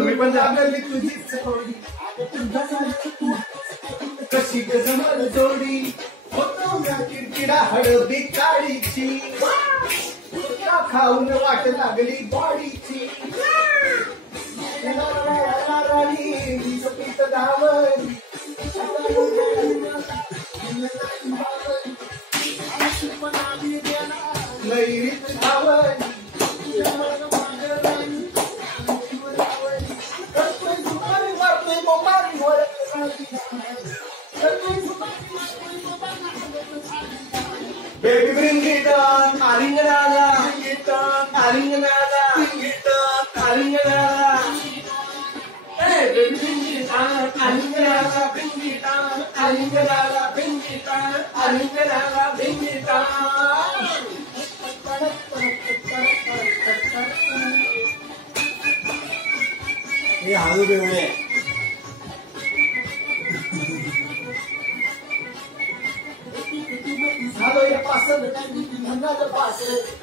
तुम्ही पण कशी गजमल जोडी होतो ना किरकिरा हडबी काळीची खाऊन वाट लागली बॉडीची पीत धावली लैरीत धावली Baby bring it on, alinganala, bring it on, alinganala, bring it on, alinganala. Hey, baby bring it on, alinganala, bring it on, alinganala, bring it on, alinganala, bring it on. ये हालू बेवड़े Hello, you're passing. Another passing.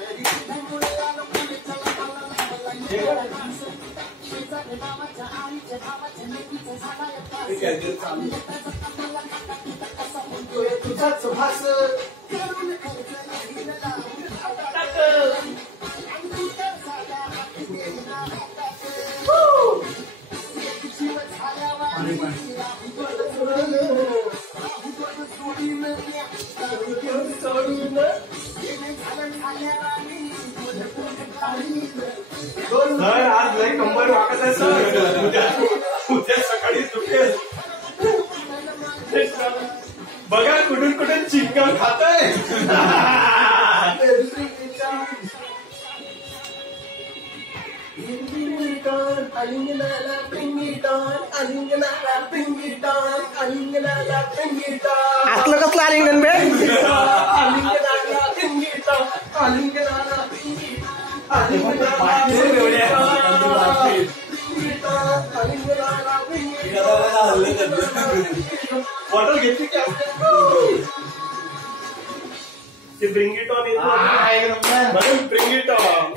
Sir आज लय कंबर वाकत आहे sir उद्या सकाळी दुखेल बघा कुठून कुठून चिंगम खातोय असलं कसलं आलिंगन बे बॉटल घेतली की bring it on bring it on